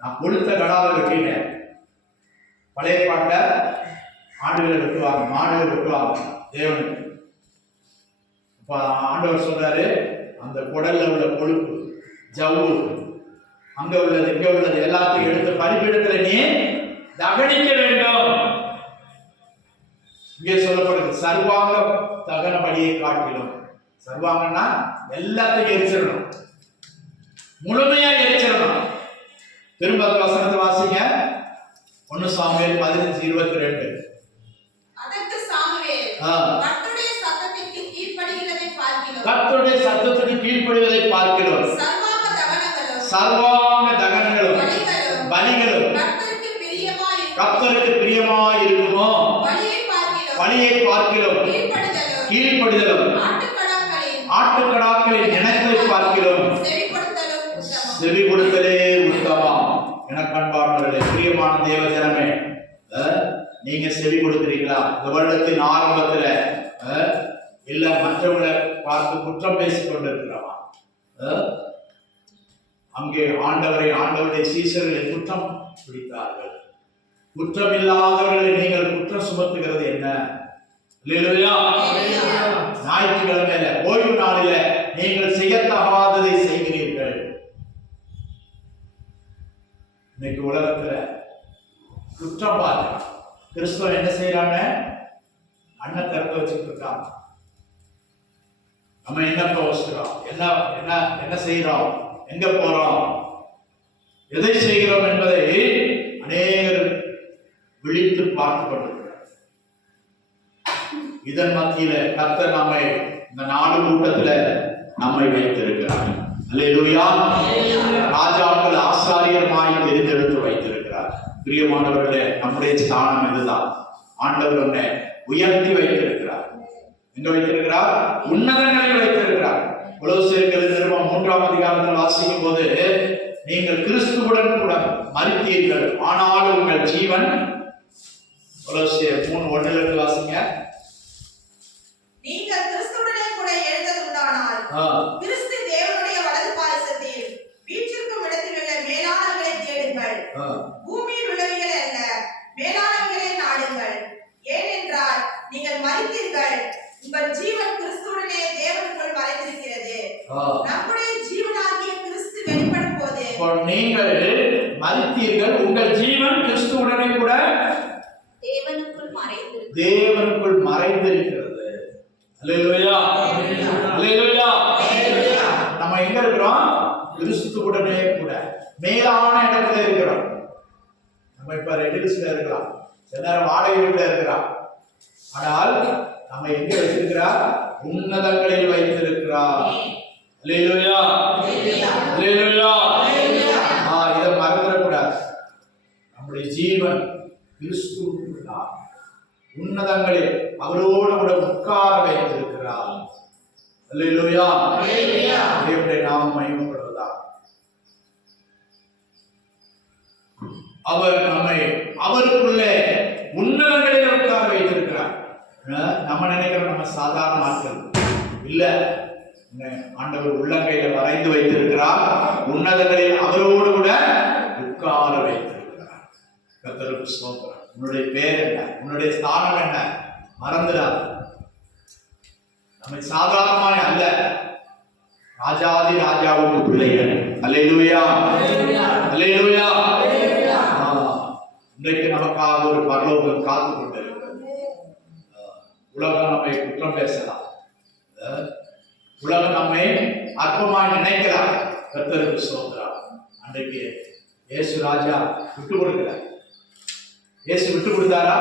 நான் கொளுத்த கடாவை வெட்டினேன். பழைய பாட்டை ஆண்டுகளை வெட்டுவாங்க, மாடுகளை வெட்டுவாங்க தேவனுக்கு. இப்போ ஆண்டவர் சொல்றாரு, அந்த குடல்ல உள்ள கொழுப்பு, ஜவ்வு, அங்க உள்ளது இங்க உள்ளது எல்லாத்தையும் எடுத்து பலிபீடத்துல நீ தகனிக்க வேண்டும். இங்கே சொல்லப்படுது சர்வாங்க தகன பலியை காட்டிலும். சர்வாங்கன்னா எல்லாத்தையும் எரிச்சிடணும், முழுமையா எரிச்சிடணும். திரும்ப வசனத்தை வாசிங்க. 1 சாமுவேல் 15:22. அதற்கு சாமுவேல் கர்த்தருடைய சத்தத்திற்கு கீழ்ப்படிகிறதை பார்க்கிறோம், கர்த்தருடைய சத்தத்திற்கு கீழ்ப்படிவதை பார்க்கிறோம், சர்வாங்க தகனங்களும் பலிகளும் கர்த்தருக்கு பிரியமாய் இருக்குமோ, பலியை பார்க்கிறோம், கீழ்ப்படிதலும் ஆட்டுக்கடாக்களின் இனத்தை பார்க்கிறோம், செவி கொடுத்தலே உத்தமம். எனக்கு அன்பானவர்களே, பிரியமான தேவ ஜனமே, நீங்க செவி கொடுக்கிறீங்களா? இந்த வருடத்தின் ஆரம்பத்துல இல்ல மற்றவங்களை பார்த்து குற்றம் பேசிக் கொண்டிருக்கிறவா? அங்கே ஆண்டவருடைய சீசர்களை குற்றம் பிடித்தார்கள். குற்றம் இல்லாதவர்களை நீங்கள் குற்றம் சுமத்துகிறது என்ன? ஞாயிற்றுக்கிழமையில ஓய்வு நாளில நீங்கள் செய்யத்தகாததை செய்கிறீர்கள். இன்னைக்கு உலகத்துல குற்றம் பாருங்க. கிறிஸ்தவன் என்ன செய்யறாங்க? அண்ணன் திறந்து வச்சுட்டு இருக்காங்க. நம்ம என்ன யோசிக்கிறோம், என்ன செய்யறோம், எங்க போறோம், எதை செய்கிறோம் என்பதை அநேகர் விழித்து பார்த்து கொண்டிருக்கிறார். இதன் மத்தியில கர்த்தர் நம்மை இந்த 4 கூட்டத்துல நம்மை வைத்திருக்கிறார். அல்லேலூயா. ராஜாக்கள் ஆசாரியமாய் தெரிந்தெடுத்து வைத்திருக்கிறார். பிரியமானவர்களே, நம்முடைய ஸ்தானம் இதுதான். ஆண்டவர் நம்மை உயர்த்தி வைத்திருக்கிறார். எங்க வைத்திருக்கிறார்? உன்னதங்களில் வைத்திருக்கிறார். கொலோசியர் நிருபம் 3ஆம் அதிகாரத்தில் வாசிக்கும் போது, நீங்கள் கிறிஸ்துவுடன் கூட மரித்தீர்கள், ஆனாலும் உங்கள் ஜீவன், கொலோசியர் 3:1 வாசிங்க. நீங்கள் கிறிஸ்துவுடனே கூட எழுந்ததுண்டானால் கிறிஸ்து தேவனுடைய வலது பாரிசத்தில் வீற்றிருக்கும் இடத்தில் உள்ள மேலானவைகளை தேடுங்கள், பூமியில் உள்ளவைகளை அல்ல, மேலானவைகளை நாடுங்கள். ஏனென்றால் நீங்கள் மரித்தீர்கள், உங்கள் ஜீவன் கிறிஸ்துவுடனே தேவனுக்குள் மறைந்திருக்கிறது. நம்முடைய ஜீவனாகிய கிறிஸ்து வெளிப்படும் போது, நீங்கள் மரித்தீர்கள், உங்கள் ஜீவன் கிறிஸ்துவுடனே கூட தேவனுக்குள் மறைந்திருக்கிறது. அல்லேலூயா, அல்லேலூயா. நம்ம எங்க இருக்கிறோம்? கிறிஸ்துவுடனே கூட மேலான இடத்துல இருக்கிறோம். நம்ம இப்ப ரெடில்ஸ்ல இருக்கிறோம், சில நேரம் வாடகை வீட்டுல இருக்கிறோம். ஆனால் நம்ம எங்க வச்சிருக்கிறார்? உன்னதங்களில் வைத்திருக்கிறார். அல்லேலூயா, அல்லேலூயா. இதை மறந்துடக்கூடாது. நம்முடைய ஜீவன் கிறிஸ்துவுக்குள்ளார் உன்னதங்களில் அவரோடு கூட உட்கார வைத்திருக்கிறார். அல்லேலூயா, தேவனுடைய நாமம் மகிமைப்படுவதா. அவர் நம்மை அவருக்குள்ளே உன்னதங்களில் உட்கார வைத்திருக்கிறார். நம்ம நினைக்கிறோம் நம்ம சாதாரண ஆட்கள் இல்ல. ஆண்டவர் உள்ளங்கையில வரைந்து வைத்திருக்கிறார். உன்னதங்களில் அவரோடு கூட உட்கார வைத்திருக்கிறார். கர்த்தருக்கு ஸ்தோத்திரம். உன்னுடைய பேர் என்ன? உன்னுடைய ஸ்தானம் என்ன? மறந்துடாது. நம்ம சாதாரணமாய் அல்ல, ராஜாதி ராஜாவுக்கு பிள்ளைகள். அல்லேலூயா, அல்லேலூயா. இன்றைக்கு நமக்காக ஒரு பரலோகம் காத்து கொண்டிருக்கிறது. உலகம் நம்மை குற்றம் பேசலாம், உலகம் நம்மை அற்பமாய் நினைக்கலாம். கர்த்தருக்கு ஸ்தோத்திரம். அன்றைக்கு இயேசு ராஜா விட்டு கொடுக்கிறார். இயேசு விட்டு கொடுத்தாரா?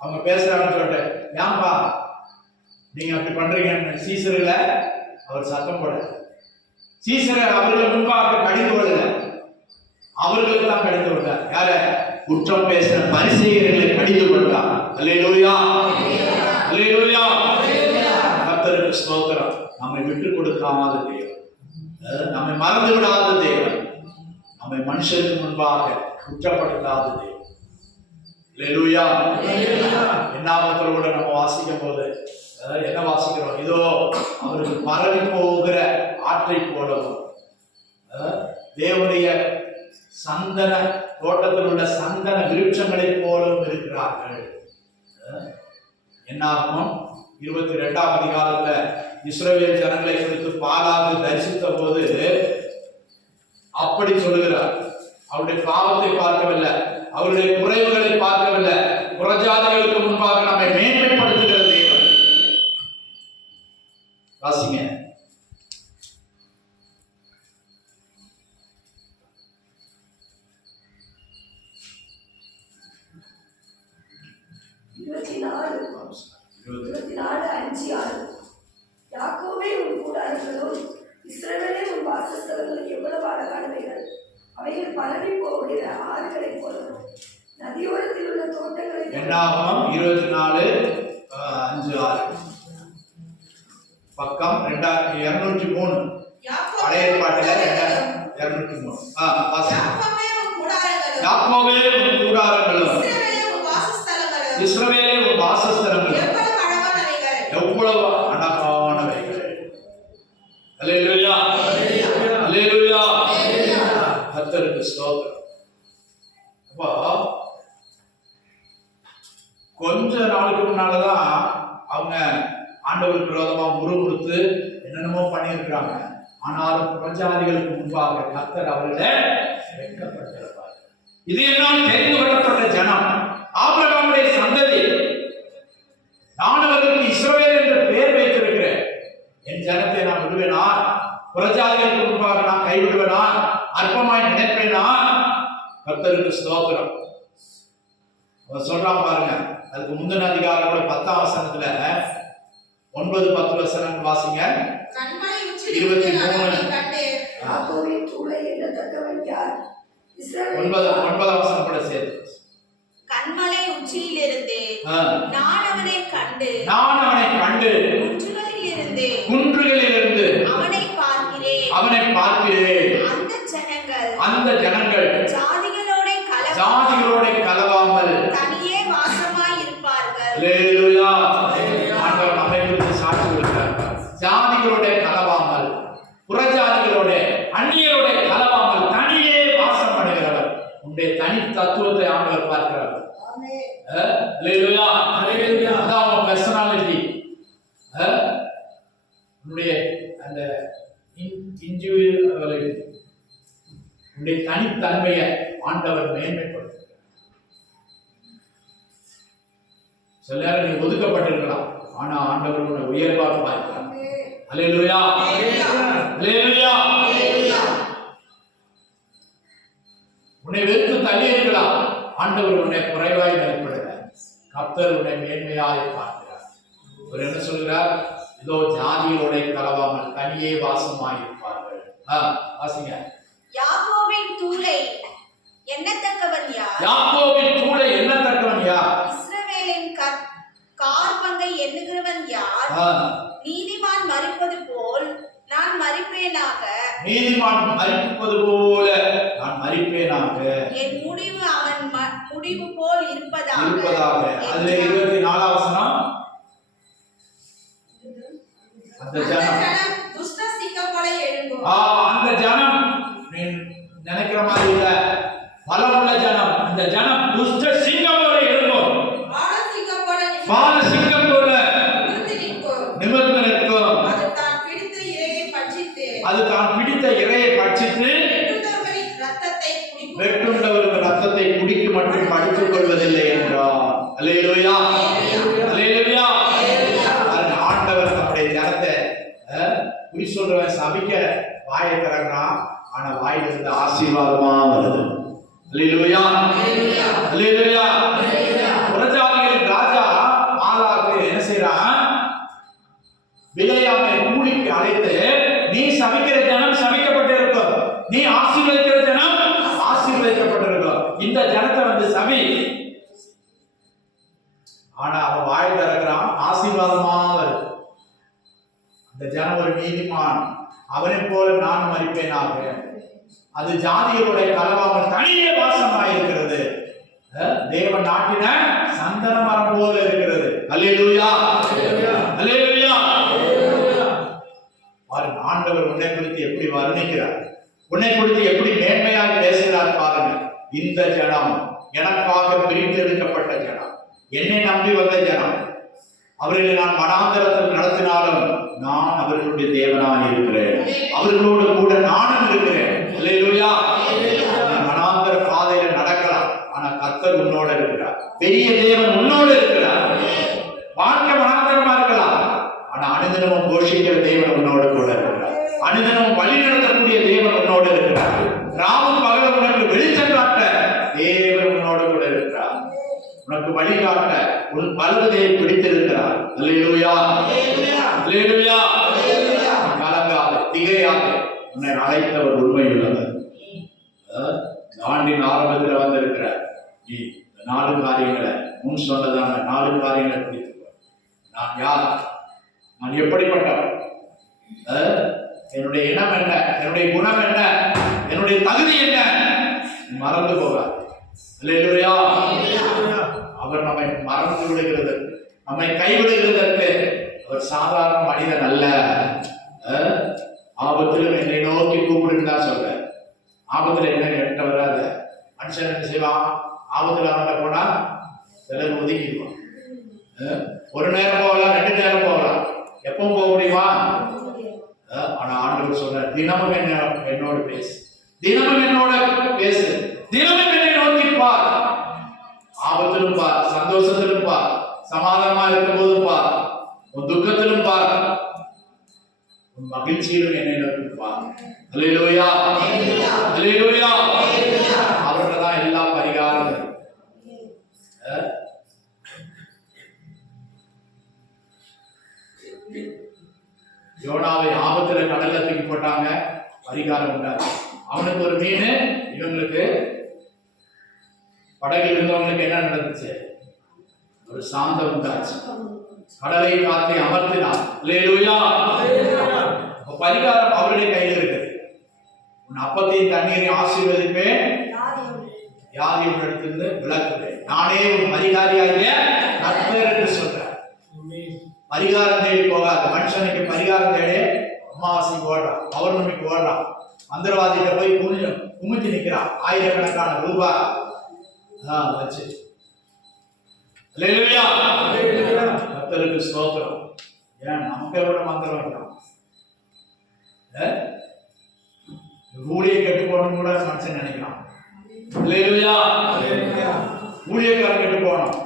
அவங்க பேசுறாங்கன்னு சொல்லிட்டு, ஏன்பா நீங்க அப்படி பண்றீங்க? சீசர்களை அவர் சத்தம் போட, சீசரை அவர்கள் முன்பாக கடிந்து கொள்ளல, அவர்களுக்கு தான் கடிந்து கொண்டார். யார? குற்றம் பேசுற பரிசேயர்களை கடிந்து கொண்டார். அல்லேலூயா, அல்லேலூயா. கர்த்தருக்கு ஸ்தோத்திரம். நம்மை விட்டு கொடுக்காத தேவன், நம்மை மறந்து விடாத தேவன், நம்மை மனுஷருக்கு முன்பாக குற்றப்படுத்தாத தேவன். அல்லேலூயா. என்னாமத்தோட நம்ம வாசிக்கும் போது என்ன வாசிக்கிறோம்? இதோ அவருக்கு பரவி போகிற ஆற்றை போலவும் தேவனுடைய சந்தன தோட்டத்தில் உள்ள சந்தன விருட்சங்களைப் போலவும் இருக்கிறார்கள். என்னாகும் 22ஆம் அதிகாரத்துல இஸ்ரவேல் ஜனங்களை குறித்து பாலாகு தரிசித்த போது அப்படி சொல்லுகிறார். அவருடைய பாவத்தை பார்க்கவில்லை, அவருடைய குறைவுகளை பார்க்கவில்லை, புறஜாதிகளுக்கு முன்பாக நம்மை மேன்மைப்படுத்துகிற தேவன். வாசிங்க. யாக்கோபே உன் கூடாரங்களும் இஸ்ரவேலே உன் வாசஸ்தலங்களும் எவ்வளவு அழகானவைகள்! அவைகள் பரவி போகிற ஆறுகளைப் போலவும் நதியோரத்தில் உள்ள தோட்டங்களை. 24:5-6 பக்கம் 203 பழைய ஏற்பாட்டில 203. யாக்கோபே உன் கூடாரங்களும் இஸ்ரவேலே உன் வாசஸ்தலங்களும் எவ்வளவு அழகானவைகள். அல்லேலூயா, அல்லேலூயா, கர்த்தருக்கு ஸ்தோத்திரம். அப்போ கொஞ்ச நாளுக்கு முன்னாலதான் அவங்க ஆண்டவருக்கு விரோதமா முறுமுறுத்து என்னென்னமோ பண்ணியிருக்கிறாங்க. ஆனாலும் பிரஜாதிகளுக்கு முன்பாக கர்த்தர் அவர்களை வெட்கப்படுத்திருப்பார். இது எல்லாம் தெரிந்து கொள்ளப்பட்ட ஜனம், ஆபிரகாமுடைய சந்ததி. நான் அவர்களுக்கு இஸ்ரவேல் என்ற பெயர் வைத்திருக்கிறேன். என் ஜனத்தை நான் விடுவேனா? புறஜாதிகளுக்கு முன்பாக நான் கைவிடுவேனா? அற்பமாய் நினைப்பேனா? கர்த்தருக்கு ஸ்தோத்திரம். அவர் சொல்றான் பாருங்க. அதுக்கு முந்தின அதிகாரம் 10ஆம் வசனத்துல 9-10 வசனம் வாசிங்க. 23 யாக்கோபின் தூளை எண்ணத்தக்கவன் யார்? 9ஆம் வசனம் கூட சேர்த்து. கன்மலை உச்சியிலிருந்து நான் அவனை கண்டு குன்றுகளிலிருந்து அவனை பார்க்கிறேன். அந்த ஜனங்கள் ஜாதிகளோட கலவாமல் தனியே வாசமாய் இருப்பார்கள். அல்லேலூயா. ஆண்டவர் நம்மை குறித்து சாட்சி கொடுக்கிறார். ஜாதிகளோட கலவாமல், புறஜாதிகளோட அந்நியரோட கலவாமல் தனியே வாசம் பண்ணுகிறவர். உன்னுடைய தனி தத்துவத்தை ஆண்டவர் பார்க்கிறார். அல்லேலூயா, அல்லேலூயா. அதான் உங்க பர்சனாலிட்டி, உன்னுடைய அந்த இண்டிவிஜுவாலிட்டி, உன்னுடைய தனித்தன்மையை ஆண்டவர் மேன்மைப்படுத்துகிறார். சில நேரம் நீ ஒதுக்கப்பட்டிருக்கலாம், ஆனா ஆண்டவர் உன்னை உயர்வாக பார்க்கிறார். அல்லேலூயா, அல்லேலூயா. உன்னை வெறுத்து தள்ளி இருக்கலாம், ஆண்டவர் உன்னை குறைவாய் மதிப்பிடுகிறார். கர்த்தர் உன்னை மேன்மையாய் பார்க்கிறார். அவர் என்ன சொல்கிறார்? இதோ ஜாதிகளோட கலவாமல் தனியே வாசமாயிருப்பார்கள். வாசிங்க. யாக்கோபின் தூளை எண்ணத்தக்கவன் யார்? இஸ்ரவேலின் கார்பங்கை எண்ணுகிறவன் யார்? நீதிமான் மரிப்பது போல் நான் மரிப்பேனாக. என் முடிவு அவன் முடிவு போல் இருப்பதாக. அதுல 24ஆம் வசனம். அந்த ஜனம் துஷ்ட சிங்கம் போல எழும்பும். அந்த ஜனம் நினைக்கிற மாதிரி இல்ல, பலமுள்ள ஜனம். அந்த ஜனம் துஷ்ட சிங்கம் போல எழும்பும், பாலசிங்கம் போல நிமிர்ந்து நிற்கும். அது தான் பிடித்த இரையை பட்சித்து வெட்டுண்டவருக்கு ரத்தத்தை குடிக்கு மட்டும் படித்துக் கொள்வதில்லை என்றார். அல்லேலூயா, அல்லேலூயா. ஆண்டவர் நம்முடைய ஜனத்தை குறி சொல்றவன் சபிக்க வாயை திறக்கிறான், ஆனா வாயிலிருந்து ஆசீர்வாதமா வருது. அல்லேலூயா, அல்லேலூயா. புறஜாதிகளின் ராஜா பாலாக்கு என்ன செய்யறான்? பிலேயாமை கூலிக்கு அழைத்து, நீ சபிக்கிற ஜனம் சபிக்கப்பட்டிருக்கும், நீ ஆசீர்வதிக்கிற ஜனம் ஆசீர்வதிக்கப்பட்டிருக்கும். இந்த ஜனத்தை வந்து சபி. ஆனா அவன் வாய் திறக்கிறான், ஆசீர்வாதமா வருது. அந்த ஜனம் ஒரு நீதிமான், அவனை போல நான் மரிப்பேனாக. அது ஜாதிகளுடைய கலவாமல் தனியே வாசமாயிருக்கிறது. தேவன் நாட்டின சந்தன மரம் போல இருக்கிறது. அல்லேலூயா, அல்லேலூயா. ஆண்டவர் உன்னை குறித்து எப்படி வர்ணிக்கிறார், உன்னை குறித்து எப்படி மேன்மையாக பேசுகிறார் பாருங்க. இந்த ஜனம் எனக்காக பிரித்தெடுக்கப்பட்ட ஜனம், என்னை நம்பி வந்த ஜனம். அவர்களை நான் வனாந்தரத்தில் நடத்தினாலும் நான் அவர்களுடைய தேவனாய் இருக்கிறேன், அவர்களோடு கூட நானும் இருக்கிறேன். அல்லேலூயா. வனாந்தர பாதையில நடக்கலாம், ஆனா கர்த்தர் உன்னோட இருக்கிறார். பெரிய தேவன் உன்னோடு இருக்கிறார். வாழ்க்கை வனாந்தரமா இருக்கலாம், ஆனா அனுதினமும் போஷிக்கிற தேவன் உன்னோடு கூட இருக்கிறார். அனுதினமும் வழி நடத்தக்கூடிய தேவன் உன்னோடு இருக்கிறார். ராவும் பகலும் உனக்கு வெளிச்சம் காட்ட தேவன் உன்னோடு கூட இருக்கிறார். உனக்கு வழிகாட்ட உன் வலதுகையை பிடித்திருக்கிறார். அல்லேலூயா. அல்லேலூயா. கலங்காதே, திகையாதே, உன்னை அழைத்தவர் உண்மையுள்ளவர். ஆண்டின் ஆரம்பத்தில் வந்திருக்கிற நீ 4 காரியங்களை, முன் சொன்னதான 4 காரியங்களை பிடித்துக்கோ. நான் யார், நான் எப்படிப்பட்டவர், என்னுடைய இனம் என்ன, என்னுடைய குணம் என்ன, என்னுடைய தகுதி என்ன, மறந்து போவார். அல்லேலூயா. அவர் நம்மை மறந்து விடுகிறதற்கு, நம்மை கைவிடுகிறதற்கு அவர் சாதாரண மனிதன் அல்ல. ஆபத்திலும் என்னை நோக்கி கூப்பிடுன்னு தான் சொல்ற. ஆபத்துல என்ன எட்ட வராத மனுஷன் என்ன செய்வான்? ஆபத்துல அவன்கிட்ட போனா சிலர் ஒதுக்கிடுவான். ஒரு நேரம் போகலாம், 2 நேரம் போகலாம், எப்பவும் போக முடியுமா? ஆனா ஆண்டவர் சொல்ற, தினமும் என்னோட பேசு, தினமும் என்னோட பேசு, தினமும் என்னை நோக்கி பார். ஆபத்திலும் பார், சந்தோஷத்திலும் பார், சமாதானமா இருக்கும் போதும் பார், உன் துக்கத்திலும் பார், உன் மகிழ்ச்சியிலும் என்னை நோக்கி பார். அல்லேலூயா. அல்லேலூயா. அவர்கிட்ட தான் எல்லா பரிகாரமும். யோனாவை ஆபத்துல கடல்ல தூக்கி போட்டாங்க, பரிகாரம் உண்டாச்சு. அவனுக்கு ஒரு மீன், இவங்களுக்கு படகில் இருந்தவங்களுக்கு என்ன நடந்துச்சு? ஒரு சாந்தம் உண்டாச்சு. கடலை காத்தை அமர்த்தினார். அல்லேலூயா. பரிகாரம் அவருடைய கையில் இருக்குது. உன் அப்பத்தையும் தண்ணீரையும் ஆசீர்வதிப்பேன், வியாதி உன்னிடத்திலிருந்து விலக்குவேன், நானே உன் பரிகாரியாகிய கர்த்தர் என்று சொல்றார். பரிகாரம் தேடி போகாது. மனுஷனுக்கு பரிகாரம் தேடி அமாவாசைக்கு ஓடுறான், பௌர்ணமிக்கு ஓடுறான், மந்திரவாதிகிட்ட போய் குமிஞ்சு நிற்கிறான், ஆயிரக்கணக்கான ரூபாய் வச்சு. அல்லேலூயா. கர்த்தருக்கு ஸ்தோத்திரம். ஏன் நமக்கு எவ்வளவு மந்திரம் வைக்கலாம்? ஊழியை கெட்டு போகணும் கூட மனுஷன் நினைக்கிறான். அல்லேலூயா. ஊழியக்காரன் கெட்டு போகணும்,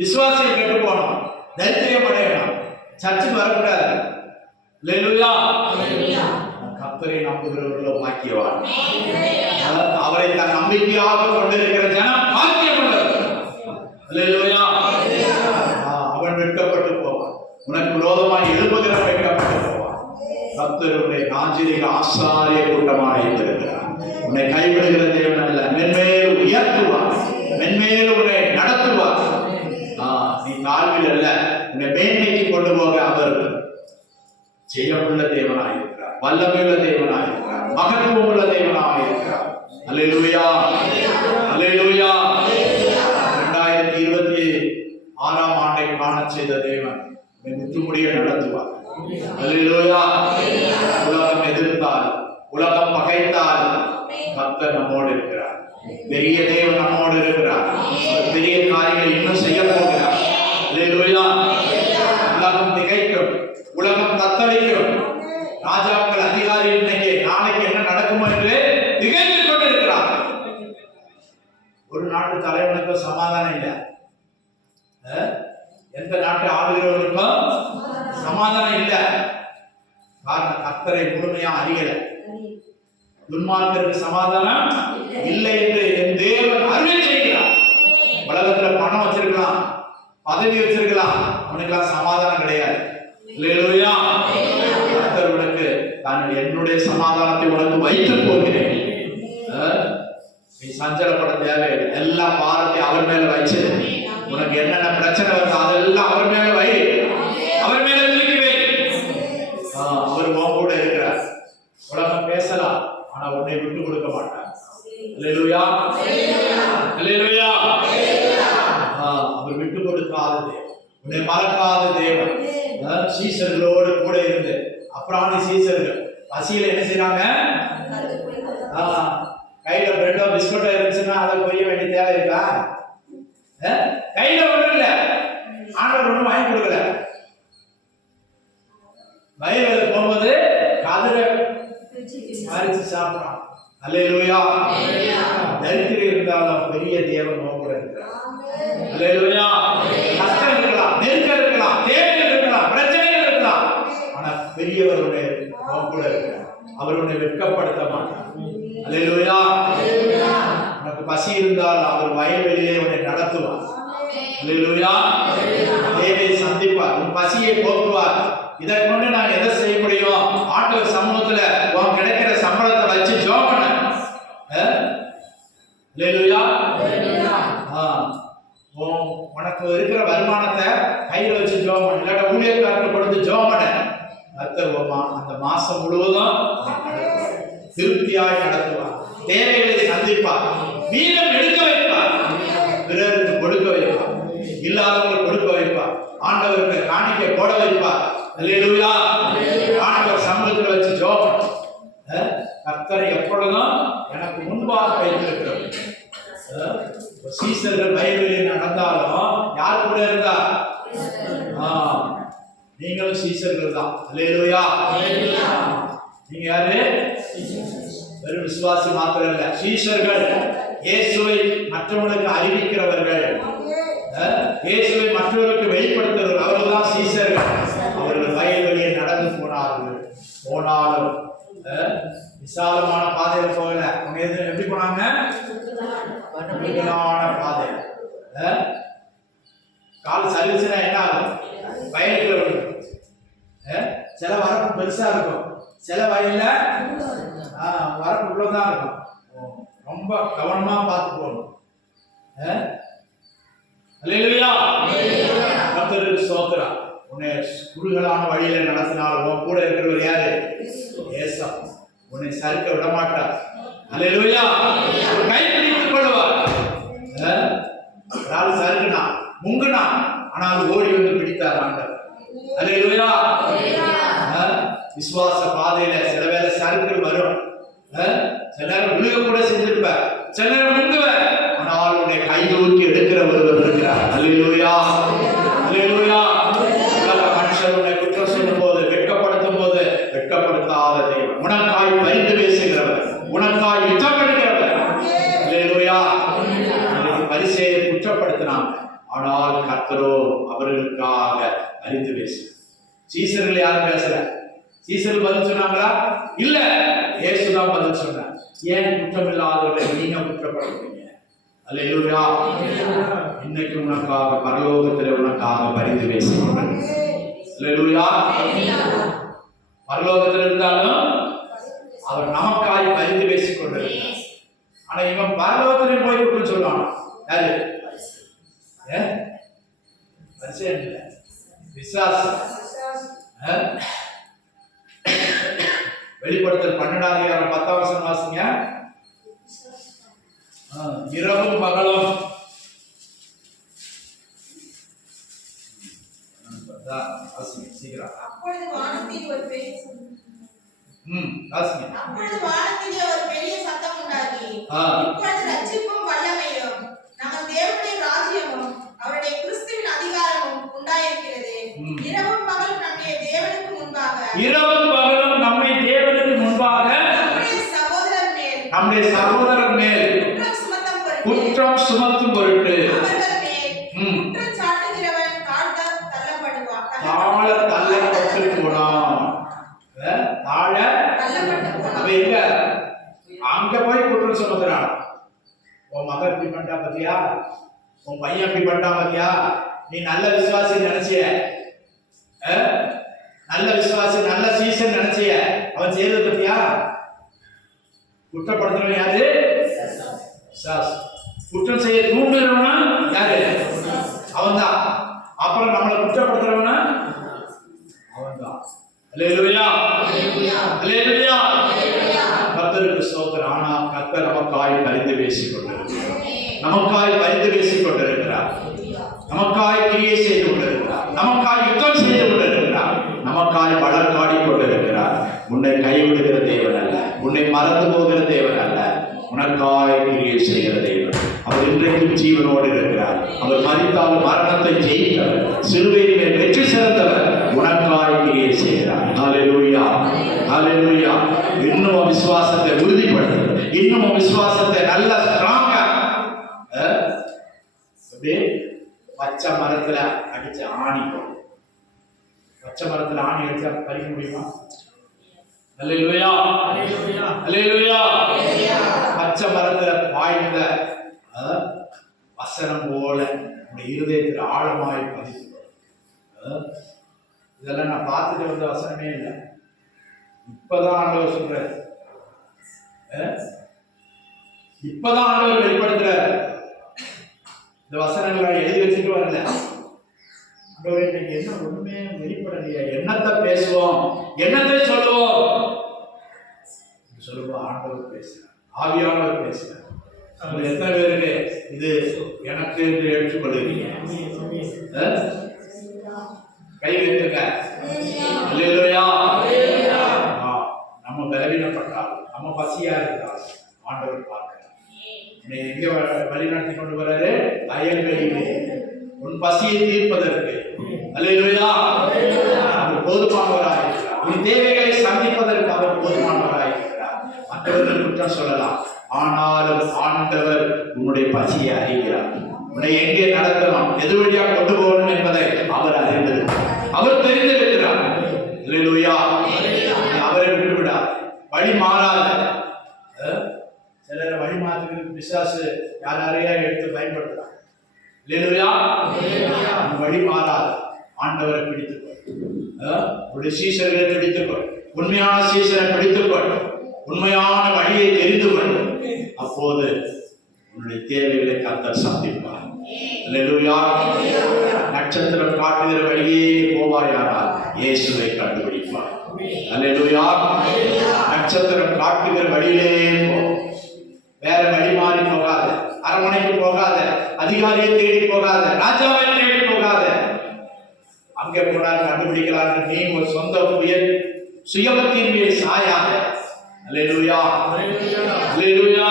விசுவாசியை கெட்டு போகணும், தைரியம் அடையணும், சர்ச்சுக்கு வரக்கூடாது. அல்லேலூயா. கர்த்தரை நம்புகிறவர்களோ பாக்கியவான். அவரை தன் நம்பிக்கையாக கொண்டிருக்கிற ஜனம் பாக்கியம் உள்ளவர். அல்லேலூயா. அவன் வெட்கப்பட்டு போவான், உனக்கு விரோதமாக எழுப்புகிறவன் வெட்கப்பட்டு போவான். கர்த்தருடைய ராஜரீக ஆசாரிய கூட்டமாக இருக்கிறார். உன்னை கைவிடுகிற தேவன் அல்ல, மென்மேலும் உயர்த்துவார், மென்மேலும் உன்னை நடத்துவார். நீ தாழ்வில் அல்ல, உன்னை மேன்மைக்கு கொண்டு போக அவர் ஜெயமுள்ள தேவனாக இருக்கிறார், வல்லமையுள்ள தேவனாக இருக்கிறார், மகத்துவம் உள்ள தேவனாக இருக்கிறார். அல்லேலூயா. அல்லேலூயா. 2026ஆம் ஆண்டை காண செய்த தேவன் முற்றுமுடிய நடத்துவார். அல்லேலூயா. உலகம் எதிர்த்தால், உலகம் பகைத்தால் கர்த்தர் நம்மோடு இருக்கிறார். பெரிய தேவன் நம்மோடு இருக்கிறார். பெரிய காரியங்களை இன்னும் செய்ய போகிறார். அல்லேலூயா. உலகம் திகைக்கும், உலகம் தத்தளிக்கும், ராஜாக்கள் அதிகாரிகள் நாளைக்கு என்ன நடக்குமோ என்று திகைத்துக் கொண்டிருக்கிறார். ஒரு நாட்டு தலைவனுக்கு சமாதானம் இல்லை, எந்த நாட்டை ஆளுகிறவர்களுக்கும் சமாதானம் இல்லை. காரணம், கர்த்தரை முழுமையா அறியல. துன்மார்க்கருக்கு சமாதானம் இல்லை என்று என் தேவன் அருளை செய்கிறார். உலகத்துல பணம் வச்சிருக்கலாம், பதவி வச்சிருக்கலாம், அவனுக்கெல்லாம் சமாதானம் கிடையாது. அல்லேலூயா. கர்த்தர் உனக்கு நான் என்னுடைய சமாதானத்தை உனக்கு வைத்து போகிறேன். நீ சஞ்சலப்பட தேவையில்லை. எல்லா பாரத்தை அவர் மேல வச்சு, உனக்கு என்னென்ன பிரச்சனை வருது அதெல்லாம் அவர் மேல வை, அவர் மேல தூக்கி வை. அவர் கூட இருக்கிறார். உலகம் பேசலாம், ஆனா உன்னை விட்டு கொடுக்க மாட்டார். அல்லேலூயா. அல்லேலூயா. அவர் விட்டு கொடுக்காத தேவன், உன்னை மறக்காத தேவன். சீசர்களோடு கூட இருந்து, அப்புறம் சீசர்கள் பசியில என்ன செய்யறாங்க? கையில பிரெட்டோ பிஸ்கட்டோ இருந்துச்சுன்னா அதை கொய்ய வேண்டிய தேவை இருக்கா? கையில ஒண்ணும் இல்ல, ஆண்டவர் ஒண்ணும் வாங்கி கொடுக்கல. வயல்ல போகும்போது கதிரை மறிச்சு சாப்பிடலாம். அல்லேலூயா. தரித்திரம் இருந்தாலும் பெரிய தேவன் நோக்குற இருக்கிறார். அல்லேலூயா. கஷ்டம் இருக்கலாம், நெருக்கம் இருக்கலாம், தேவைகள் இருக்கலாம், பிரச்சனைகள் இருக்கலாம், ஆனா பெரியவருடைய நோக்குற இருக்கிறார். அவர் உன்னை வெட்கப்படுத்த மாட்டார். அல்லேலூயா. உனக்கு பசி இருந்தால் அவர் வயல்வெளியிலே உன்னை நடத்துவார். அல்லேலூயா. தேவையை சந்திப்பார், உன் பசியை போக்குவார். இதை கொண்டு நான் எதை செய்ய முடியும்? ஆண்டவர் சமூகத்துல உன் கிடைக்கிற சம்பளத்தை வச்சு ஜெபம் பண்ண. அல்லேலூயா. உனக்கு இருக்கிற வருமானத்தை கையில வச்சு ஜெபம் பண்ண, இல்லாட்ட ஊழியக்காரத்தை கொடுத்து ஜெபம் பண்ண. அந்த மாசம் முழுவதும் திருப்தியாய் நடத்துவார், தேவைகளை சந்திப்பார், மீதம் எடுக்க வைப்பார், பிறருக்கு கொடுக்க வைப்பார், இல்லாதவங்களுக்கு கொடுக்க வைப்பார், ஆண்டவருக்கு காணிக்கை போட வைப்பார். அல்லேலூயா. ஆண்டவர் சமூகத்தில் வச்சு ஜெபம். கர்த்தரை எப்பொழுதும் எனக்கு முன்பாக வைத்திருக்கிறார். சீசர்கள் வயல்வெளியில் நடந்தாலும் யார் கூட இருந்தா? நீங்களும் சீசர்கள் தான். அல்லேலூயா. நீங்க யாரு? வெறும் விசுவாசி மாத்திரம் இல்ல, சீசர்கள். இயேசுவை மற்றவர்களுக்கு அறிவிக்கிறவர்கள், இயேசுவை மற்றவர்களுக்கு வெளிப்படுத்துகிறவர்கள், அவர்கள் தான் சீசர்கள். அவர்கள் வயல்வெளியை நடந்து போனாலும் விசாலமான பாதையில போகல. அவங்க எப்படி போனாங்க? பாதை. கால் சர்வீஸ்னா என்ன ஆகும்? வயலுக்கு சில வரப்பு பெருசா இருக்கும், சில வயல்ல வரப்பு உள்ளதான் இருக்கும். ரொம்ப கவனமா பார்த்து போகணும். அல்லேலூயா. கர்த்தருக்கு ஸ்தோத்திரம். உன்னை குறுகலான வழியில நடத்தினால் உன் கூட இருக்கிறவர் யாரு? இயேசு. உன்னை சறுக்க விட மாட்டார். அல்லேலூயா. கை பிடித்துக் கொள்வார். சறுக்குனா முங்குனா, ஆனால் ஓடி வந்து பிடித்தார் ஆண்டவர். அல்லேலூயா. விசுவாச பாதையில சில வேளை சறுக்கள் வரும், சில நேரம் விழுக கூட செஞ்சிருப்ப, சில நேரம் முங்குவ, ஆனால் உன்னை கை தூக்கி எடுக்கிற ஒருவர் இருக்கிறார். அல்லேலூயா. அல்லேலூயா. மனுஷர் உன்னை குற்றம் சொல்லும் போது, வெட்கப்படுத்தும் போது வெட்கப்படுத்தாத தேவன், உனக்காய் பரிந்து பேசுகிறவர், உனக்காய் யுத்தம் பண்ணுகிறவர். அல்லேலூயா. பரிசேயரை குற்றப்படுத்தினாங்க, ஆனால் கர்த்தரோ அவர்களுக்காக பரிந்து பேசு. சீசர்கள் யாரும் பேசல. சீசர்கள் பதில் சொன்னாங்களா? இல்ல, இயேசுதான் பதில் சொன்னார். ஏன் குற்றம் இல்லாதவர்களை நீங்க குற்றப்படுத்துறீங்க? அல்லேலூயா. இன்னைக்கு உனக்காக பரலோகத்தில் உனக்காக பரிந்து பேசுகிறார். அல்லேலூயா. பரலோகத்தில் இருந்தாலும் அவர் நமக்காய் பரிந்து பேசிக் கொண்டிருக்கிறார். ஆனா இவன் பரலோகத்திலே போய் குற்றம் சொல்றான். யாரு? விசுவாசி. வெளிப்படுத்தல் 12:10 வாசிங்க. இரவும் பகலும் அப்பொழுது வானத்திலே ஒரு பெரிய சத்தம் உண்டாகி, இப்பொழுது ரட்சிப்பும் வல்லமையும் நம்ம தேவனுடைய ராஜ்யமும் அவருடைய கிறிஸ்துவின் அதிகாரமும் உண்டாயிருக்கிறது. இரவும் பகலும் நம்முடைய தேவனுக்கு முன்பாக, இரவும் பகலும் நம்மை தேவனுக்கு முன்பாக நம்முடைய சகோதரர் மேல் குற்றம் சுமத்தும் பொருட்டு தாழ தள்ளப்பட்டு போனான். தாழ எங்க? அங்க போய் குற்றம் சுமத்துறான். உன் மகன் இப்படி பண்ணிட்டா பத்தியா, உன் பையன் இப்படி பண்ணிட்டா பத்தியா, நீ நல்ல விசுவாசி நினைச்சிய, நல்ல விசுவாசி நல்ல சீசன் நினைச்சிய, அவன் செய்யறது பத்தியா? குற்றப்படுத்துறவன் யாரு? குற்றம் செய்ய தூண்டுறவனா யாரு? அவன்தான். அப்புறம் நம்மளை குற்றப்படுத்துறவனா அவன்தான். அல்லேலூயா. அல்லேலூயா. கர்த்தருக்கு ஸ்தோத்திரம். ஆனா கர்த்தர் நமக்காய் பரிந்து பேசிக் கொண்டிருக்கிறார், நமக்காய் பரிந்து பேசிக் கொண்டிருக்கிறார், நமக்காய் கிரியை செய்து கொண்டிருக்கிறார், நமக்காய் யுத்தம் செய்து கொண்டிருக்கிறார், நமக்காய் வளர்க்காடி கொண்டிருக்கிறார். உன்னை கைவிடுகிற தேவன் அல்ல, உன்னை மறந்து போகிற தேவன் அல்ல. உனக்காய் கிரியை செய்கிற தேவன். அவர் இன்றைக்கும் ஜீவனோடு இருக்கிறார். அவர் மரித்தாலும் மரணத்தை ஜெயித்தவர், சிலுவையின் மேல் வெற்றி சிறந்தவர், உனக்காய் கிரியை செய்கிறார். ஹல்லேலூயா, ஹல்லேலூயா. இன்னும் விசுவாசத்தை உறுதிப்படுத்து, இன்னும் விசுவாசத்தை நல்ல ஸ்ட்ராங்கா. பச்சை மரத்துல அடிச்ச ஆணி, பச்சை மரத்துல ஆணி அடிச்சா பறிக்க முடியுமா? அல்லேலூயா, அல்லேலூயா, அல்லேலூயா. பச்சை மரத்துல பாய்ந்த வசனம் போல உங்க இருதயத்தில் ஆழமாய் பதித்து. இதெல்லாம் நான் பார்த்துட்டு வந்த வசனமே இல்லை, இப்பதான் ஆண்டவர் சொல்றாரு, இப்பதான் ஆண்டவர் வெளிப்படுத்துறாரு. இந்த வசனங்களை எழுதி வச்சுட்டு வரல. ஆண்டவரே என்ன ஒண்ணுமே வெளிப்படலையா, என்னத்தை பேசுவோம், என்னத்தை சொல்லுவோம் சொல்லுவோம். ஆண்டவர் பேசுறார், ஆவியானவர் பேசுறார். எத்தனை பேருக்கு இது எனக்கு என்று எடுத்துக்கொள்ளுவீங்க? கை வைத்துங்க. அல்லேலூயா. நம்ம பலவீனப்பட்டால், நம்ம பசியா இருந்தால் ஆண்டவர் பார்க்கிறார். எங்க வழிநடத்தி கொண்டு வர்றாரு? அயல்வெளியிலே உன் பசியை தீர்ப்பதற்கு. அல்லேலூயா. அவர் போதுமானவராக இருக்கிறார். உன் தேவைகளை சந்திப்பதற்கு அவர் போதுமானவராக இருக்கிறார். மற்றவர்கள் குற்றம் சொல்லலாம், ஆனாலும் ஆண்டவர் உன்னுடைய பசியை அறிகிறார். உன்னை எங்கே நடத்தலாம், எது வழியா கொண்டு போகணும் என்பதை அவர் அறிந்திருக்கிறார், அவர் தெரிந்திருக்கிறார். அல்லேலூயா. அவரை விட்டுவிடார், வழி மாறாத. சிலர் வழி மாற்றுறதுக்கு பிசாசு யாரையா எடுத்து பயன்படுத்துறாங்க. அல்லேலூயா. வழி மாறாத ஆண்டவரை பிடித்துக்கொள், உடைய சீசர்களை பிடித்துக்கொள், உண்மையான சீசரை பிடித்துக்கொள், உண்மையான வழியை தெரிந்து கொள். அப்போது உன்னுடைய தேவைகளை கர்த்தர் சந்திப்பார். அல்லேலூயா. நட்சத்திரம் காட்டுகிற வழியே போவாயானால் இயேசுவை கண்டுபிடிப்பார். அல்லேலூயா. நட்சத்திரம் காட்டுகிற வழியிலே போ, வேற வழி மாறி போகாத, அரண்மனைக்கு போகாத, அதிகாரியை தேடி போகாத, ராஜாவை தேடி போகாத. அங்கே போனால் கண்டுபிடிக்கலாம். நீ உன் சொந்த சுயபத்தின் மேல் சாயாத. அல்லேலூயா, அல்லேலூயா.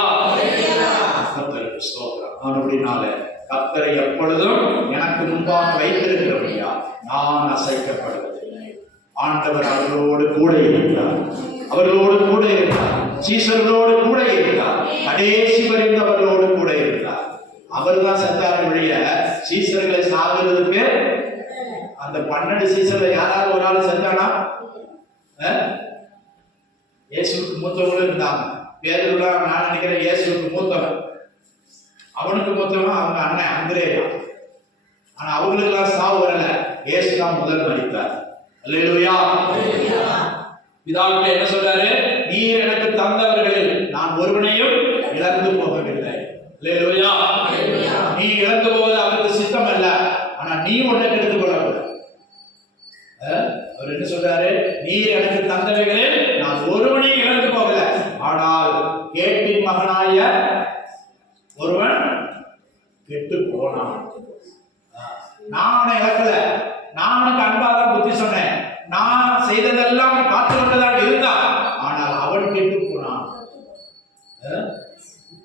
கர்த்தருக்கு ஸ்தோத்திரம். அப்படினால கர்த்தரை எப்பொழுதும் எனக்கு முன்பாக வைத்திருக்கிறபடியா நான் அசைக்கப்படுவதில்லை. ஆண்டவர் அவர்களோடு கூட இருக்கிறார், அவர்களோடு கூட இருக்கிறார், சீசர்களோடு கூட இருக்கிறார், கடைசி வரைந்தவர்களோடு கூட இருக்கிறார். அவர் தான் செத்தார் ஒழிய சீசர்களை சாகுறதுக்கு அந்த 12 சீசர்ல யாராவது ஒரு ஆள் செத்தானா? இயேசுக்கு மூத்தவங்களும் இருந்தாங்க. பேதுருல நான் நினைக்கிறேன் இயேசுக்கு மூத்தவன், அவனுக்கு மூத்தவன் அவங்க அண்ணன் அந்திரேயா. ஆனா அவங்களுக்கு எல்லாம் சாவு வரல, இயேசு தான் முதல் மரித்தார். அல்லேலூயா. பிதாவுக்கு என்ன சொல்றாரு? நீர் எனக்கு தந்தவர்களில் நான் ஒருவனையும் இழந்து போகவில்லை. அல்லேலூயா. நீ இழந்து போவது அவருக்கு சித்தம் அல்ல, ஆனா நீ ஒன்றை எடுத்துக் கொள்ளக்கூடாது. அவர் என்ன சொல்றாரு? நீர் எனக்கு தந்தவைகளில் நான் ஒருவனையும் இழந்து போகல, ஆனால் கேட்டின் மகனாய ஒருவன் கெட்டு போனான். நான் அவனை இழக்கல, நான் அவனுக்கு அன்பாதான் புத்தி சொன்னேன், நான் செய்ததெல்லாம் பார்த்து கொண்டுதான் இருந்தான், ஆனால் அவன் கெட்டு போனான்.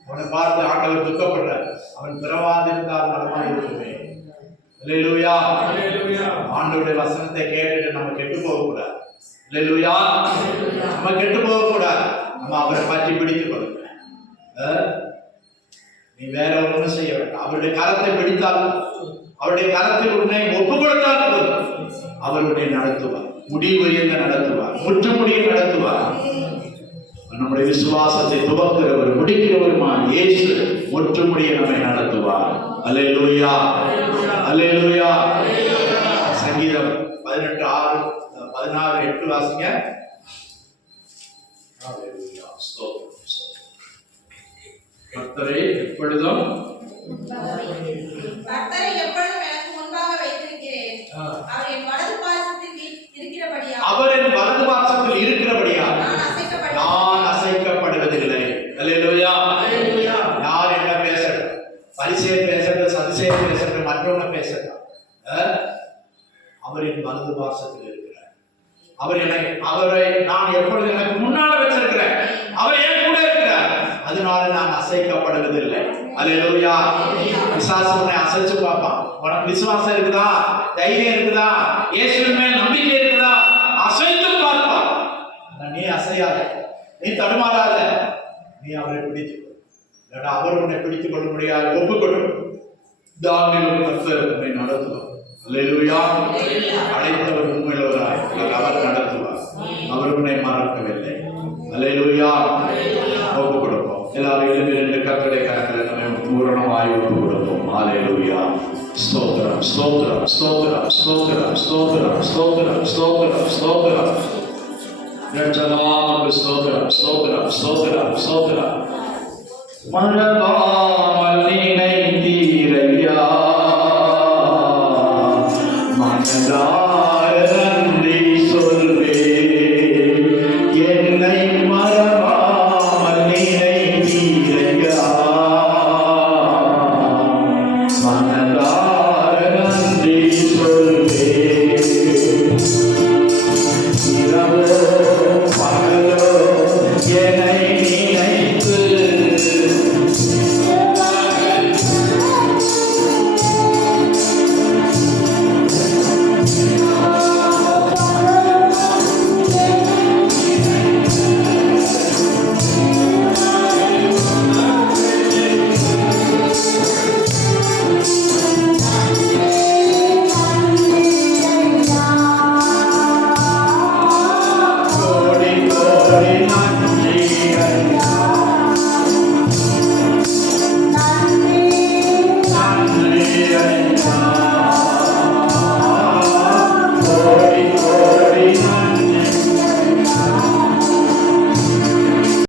அவனை பார்த்து ஆண்டவர் துக்கப்படுறார். அவன் பிறவாதிருந்தால் நலமா இருக்குமே. அல்லேலூயா. ஆண்டவருடைய வசனத்தை கேட்டுட்டு நம்ம கெட்டு போக கூடாது. அல்லேலூயா. நம்ம கெட்டு போக கூடாது, நம்ம அவரை பற்றி பிடித்துக் கொள்ளுங்க. நீ வேற ஒன்றும் செய்ய வேண்டாம். அவருடைய கரத்தை பிடித்தால், அவருடைய கரத்தில் உன்னை ஒப்பு கொடுத்தால் அவர் உன்னை நடத்துவார், முடிவுரையங்க நடத்துவார், முற்றுமுடியை நடத்துவார். நம்முடைய விசுவாசத்தை துவக்கிறவர் முடிக்கிறவருமான இயேசு முற்றுமுடியை நம்மை நடத்துவார். அல்லேலூயா, அல்லேலூயா. சங்கீதம் 18:6-16 வாசிங்க. கர்த்தரை எப்பொழுதும் எனக்கு முன்பாக வைத்திருக்கிறேன். அவர் என் வலது பாதத்தில் இருக்கிறபடியால், அவர் என் வலது பாதத்தில் இருக்கிறபடியால் நான் அசைக்கப்படுவதில்லை. அல்லேலூயா. யார் என்ன பேசட்டும், பரிசேயர் பேசட்டும், சதுசேயர் பேசட்டும், மற்றவங்க பேசட்டும், அவர் என் வலது பாதத்தில் இருக்கிறார். அவரை நான் எப்பொழுது எனக்கு முன்னால வச்சிருக்கிறேன். அவர் என் கூட இருக்கிறார். அதனால நாம் அசைக்கப்படுவதில்லை. அல்லேலூயா. பிசாசு உன்னை அசைச்சு பார்ப்பான். உனக்கு விசுவாசம் இருக்குதா, தைரியம் இருக்குதா, இயேசுவின் மேல் நம்பிக்கை இருக்குதா, அசைத்து பார்ப்பான். நீ அசையாத, நீ தடுமாறாத, நீ அவரை பிடித்து அவர் உன்னை பிடித்துக் கொள்ள முடியாது. ஒப்புக்கொடு. தாவீது கர்த்தர் உன்னை நடத்துவார். அல்லேலூயா. அழைத்தவர் உண்மையுள்ளவராய் அவர் நடத்துவார். அவர் உன்னை மறக்கவில்லை. அல்லேலூயா. ஒப்பு கொடுப்போம். எல்லாரும் எழுந்து நின்று கர்த்தருடைய கரத்தில் நம்ம பூரணமாய் ஒப்பு கொடுப்போம். அல்லேலூயா. ஸ்தோத்திரம், ஸ்தோத்திரம், ஸ்தோத்திரம், ஸ்தோத்திரம், ஸ்தோத்திரம், ஸ்தோத்திரம், ஸ்தோத்திரம், ஸ்தோத்திரம். ரட்சகனாமக்கு ஸ்தோத்திரம், ஸ்தோத்திரம், ஸ்தோத்திரம், ஸ்தோத்திரம். மறவாமல் நினைத்தீரையா மனதா